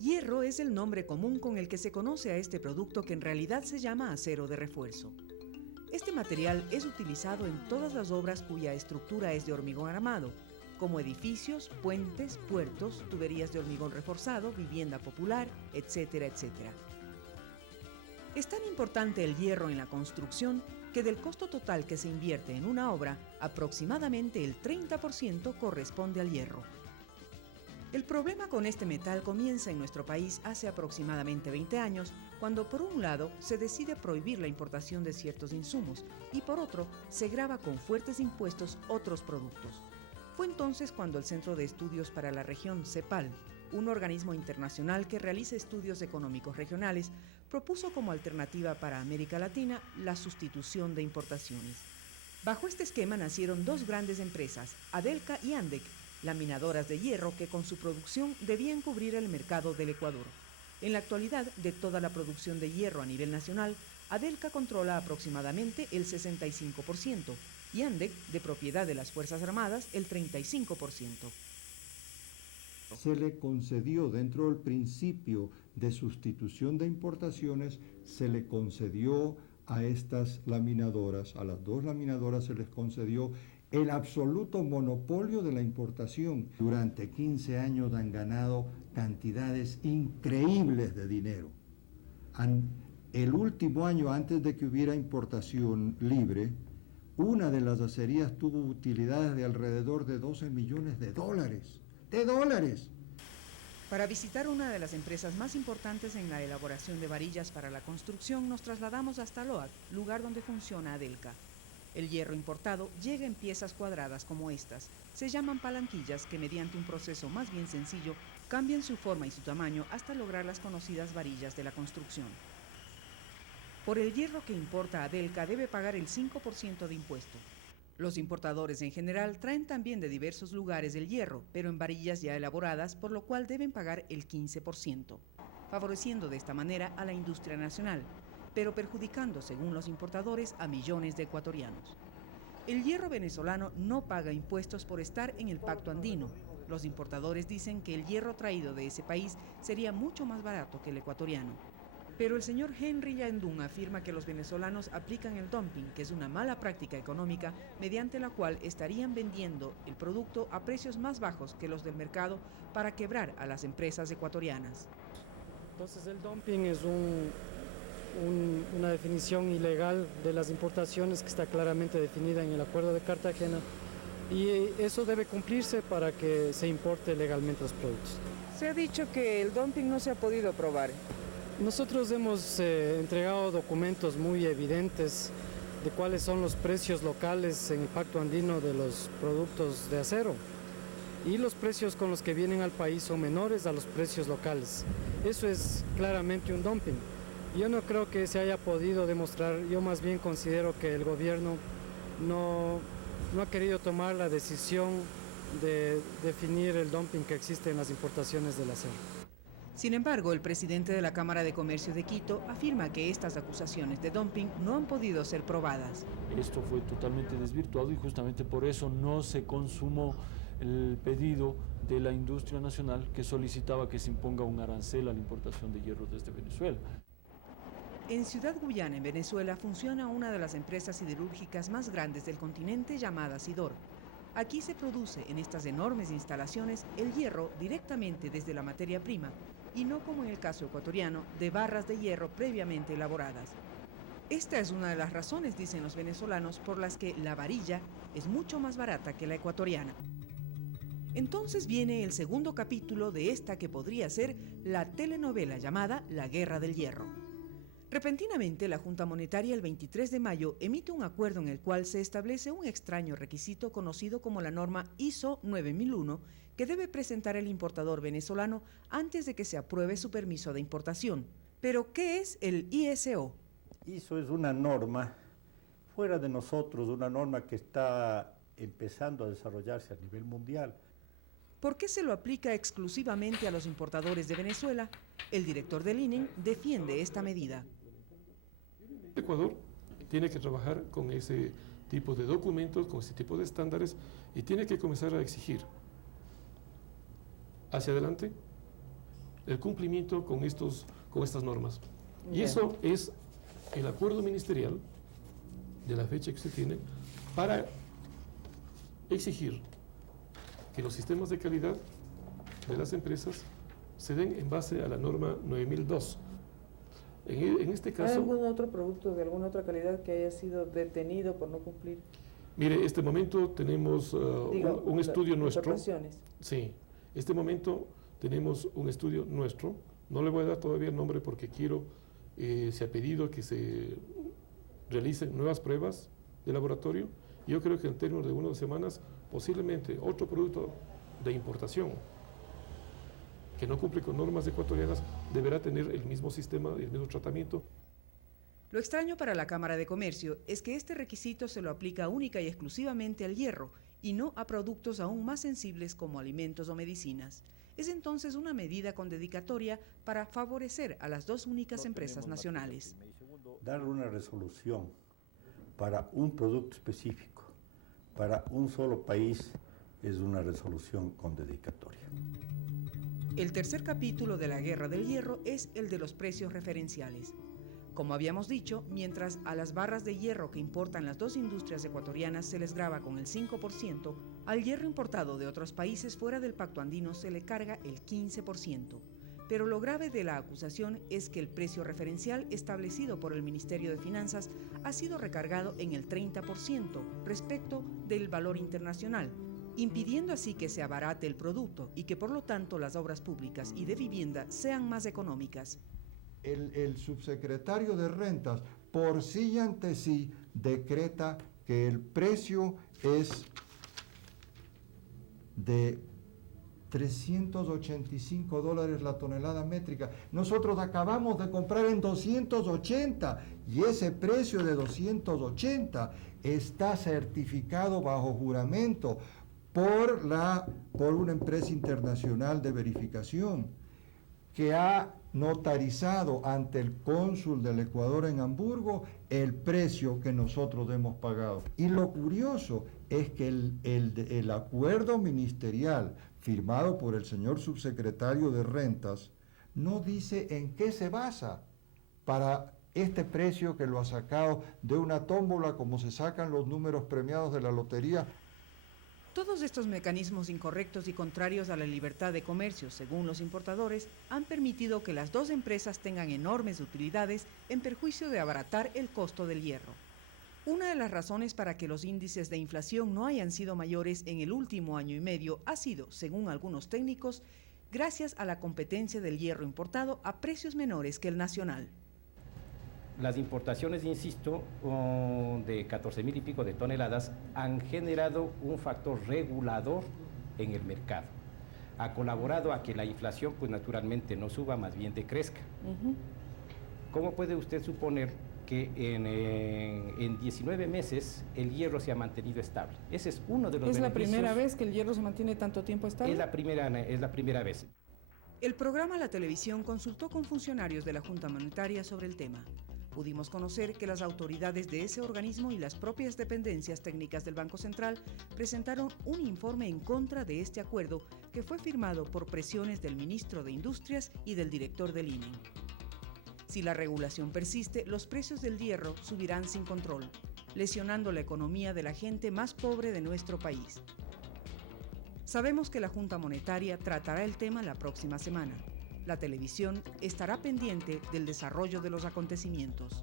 Hierro es el nombre común con el que se conoce a este producto que en realidad se llama acero de refuerzo. Este material es utilizado en todas las obras cuya estructura es de hormigón armado, como edificios, puentes, puertos, tuberías de hormigón reforzado, vivienda popular, etcétera, etcétera. Es tan importante el hierro en la construcción que del costo total que se invierte en una obra, aproximadamente el 30% corresponde al hierro. El problema con este metal comienza en nuestro país hace aproximadamente 20 años, cuando por un lado se decide prohibir la importación de ciertos insumos y por otro se grava con fuertes impuestos otros productos. Fue entonces cuando el Centro de Estudios para la Región, CEPAL, un organismo internacional que realiza estudios económicos regionales, propuso como alternativa para América Latina la sustitución de importaciones. Bajo este esquema nacieron dos grandes empresas, Adelca y Andec, laminadoras de hierro que con su producción debían cubrir el mercado del Ecuador. En la actualidad, de toda la producción de hierro a nivel nacional, Adelca controla aproximadamente el 65% y Andec, de propiedad de las Fuerzas Armadas, el 35%. Se le concedió, dentro del principio de sustitución de importaciones, se le concedió a estas laminadoras, a las dos laminadoras se les concedió el absoluto monopolio de la importación. Durante 15 años han ganado cantidades increíbles de dinero. El último año, antes de que hubiera importación libre, una de las acerías tuvo utilidades de alrededor de 12 millones de dólares. ¡De dólares! Para visitar una de las empresas más importantes en la elaboración de varillas para la construcción, nos trasladamos hasta Loac, lugar donde funciona Adelca. El hierro importado llega en piezas cuadradas como estas. Se llaman palanquillas que mediante un proceso más bien sencillo cambian su forma y su tamaño hasta lograr las conocidas varillas de la construcción. Por el hierro que importa Adelca debe pagar el 5% de impuesto. Los importadores en general traen también de diversos lugares el hierro, pero en varillas ya elaboradas, por lo cual deben pagar el 15%, favoreciendo de esta manera a la industria nacional, pero perjudicando, según los importadores, a millones de ecuatorianos. El hierro venezolano no paga impuestos por estar en el Pacto Andino. Los importadores dicen que el hierro traído de ese país sería mucho más barato que el ecuatoriano. Pero el señor Henry Yandún afirma que los venezolanos aplican el dumping, que es una mala práctica económica mediante la cual estarían vendiendo el producto a precios más bajos que los del mercado para quebrar a las empresas ecuatorianas. Entonces el dumping es una definición ilegal de las importaciones que está claramente definida en el Acuerdo de Cartagena y eso debe cumplirse para que se importe legalmente los productos. Se ha dicho que el dumping no se ha podido probar. Nosotros hemos entregado documentos muy evidentes de cuáles son los precios locales en el Pacto Andino de los productos de acero y los precios con los que vienen al país son menores a los precios locales. Eso es claramente un dumping. Yo no creo que se haya podido demostrar, yo más bien considero que el gobierno no ha querido tomar la decisión de definir el dumping que existe en las importaciones del acero. Sin embargo, el presidente de la Cámara de Comercio de Quito afirma que estas acusaciones de dumping no han podido ser probadas. Esto fue totalmente desvirtuado y justamente por eso no se consumó el pedido de la industria nacional que solicitaba que se imponga un arancel a la importación de hierro desde Venezuela. En Ciudad Guyana, en Venezuela, funciona una de las empresas siderúrgicas más grandes del continente llamada Sidor. Aquí se produce en estas enormes instalaciones el hierro directamente desde la materia prima y no como en el caso ecuatoriano de barras de hierro previamente elaboradas. Esta es una de las razones, dicen los venezolanos, por las que la varilla es mucho más barata que la ecuatoriana. Entonces viene el segundo capítulo de esta que podría ser la telenovela llamada La Guerra del Hierro. Repentinamente, la Junta Monetaria el 23 de mayo emite un acuerdo en el cual se establece un extraño requisito conocido como la norma ISO 9001 que debe presentar el importador venezolano antes de que se apruebe su permiso de importación. ¿Pero qué es el ISO? ISO es una norma fuera de nosotros, una norma que está empezando a desarrollarse a nivel mundial. ¿Por qué se lo aplica exclusivamente a los importadores de Venezuela? El director del INEN defiende esta medida. Ecuador tiene que trabajar con ese tipo de documentos, con ese tipo de estándares y tiene que comenzar a exigir hacia adelante el cumplimiento con estas normas. Y Bien. eso es el acuerdo ministerial de la fecha que se tiene para exigir que los sistemas de calidad de las empresas se den en base a la norma 9002. En este ¿Hay caso, algún otro producto de alguna otra calidad que haya sido detenido por no cumplir? mire, en este momento tenemos un estudio nuestro. Importaciones. Sí, este momento tenemos un estudio nuestro. No le voy a dar todavía el nombre porque quiero, se ha pedido que se realicen nuevas pruebas de laboratorio. Yo creo que en términos de 1 o 2 semanas, posiblemente otro producto de importación que no cumple con normas ecuatorianas deberá tener el mismo sistema y el mismo tratamiento. Lo extraño para la Cámara de Comercio es que este requisito se lo aplica única y exclusivamente al hierro y no a productos aún más sensibles como alimentos o medicinas. Es entonces una medida con dedicatoria para favorecer a las dos únicas empresas nacionales. Darle una resolución para un producto específico, para un solo país, es una resolución con dedicatoria. El tercer capítulo de la Guerra del Hierro es el de los precios referenciales. Como habíamos dicho, mientras a las barras de hierro que importan las dos industrias ecuatorianas se les grava con el 5%, al hierro importado de otros países fuera del Pacto Andino se le carga el 15%. Pero lo grave de la acusación es que el precio referencial establecido por el Ministerio de Finanzas ha sido recargado en el 30% respecto del valor internacional, impidiendo así que se abarate el producto y que por lo tanto las obras públicas y de vivienda sean más económicas. El subsecretario de Rentas, por sí y ante sí, decreta que el precio es de $385 la tonelada métrica. Nosotros acabamos de comprar en 280 y ese precio de 280 está certificado bajo juramento por una empresa internacional de verificación que ha notarizado ante el cónsul del Ecuador en Hamburgo el precio que nosotros hemos pagado. Y lo curioso es que el acuerdo ministerial firmado por el señor subsecretario de Rentas no dice en qué se basa para este precio que lo ha sacado de una tómbola como se sacan los números premiados de la lotería. Todos estos mecanismos incorrectos y contrarios a la libertad de comercio, según los importadores, han permitido que las dos empresas tengan enormes utilidades en perjuicio de abaratar el costo del hierro. Una de las razones para que los índices de inflación no hayan sido mayores en el último año y medio ha sido, según algunos técnicos, gracias a la competencia del hierro importado a precios menores que el nacional. Las importaciones, insisto, de 14.000 y pico de toneladas han generado un factor regulador en el mercado. Ha colaborado a que la inflación, pues naturalmente no suba, más bien decrezca. ¿Cómo puede usted suponer que en 19 meses el hierro se ha mantenido estable? Ese es uno de los beneficios. ¿Es la primera vez que el hierro se mantiene tanto tiempo estable? Es la primera vez. El programa La Televisión consultó con funcionarios de la Junta Monetaria sobre el tema. Pudimos conocer que las autoridades de ese organismo y las propias dependencias técnicas del Banco Central presentaron un informe en contra de este acuerdo que fue firmado por presiones del ministro de Industrias y del director del INE. Si la regulación persiste, los precios del hierro subirán sin control, lesionando la economía de la gente más pobre de nuestro país. Sabemos que la Junta Monetaria tratará el tema la próxima semana. La televisión estará pendiente del desarrollo de los acontecimientos.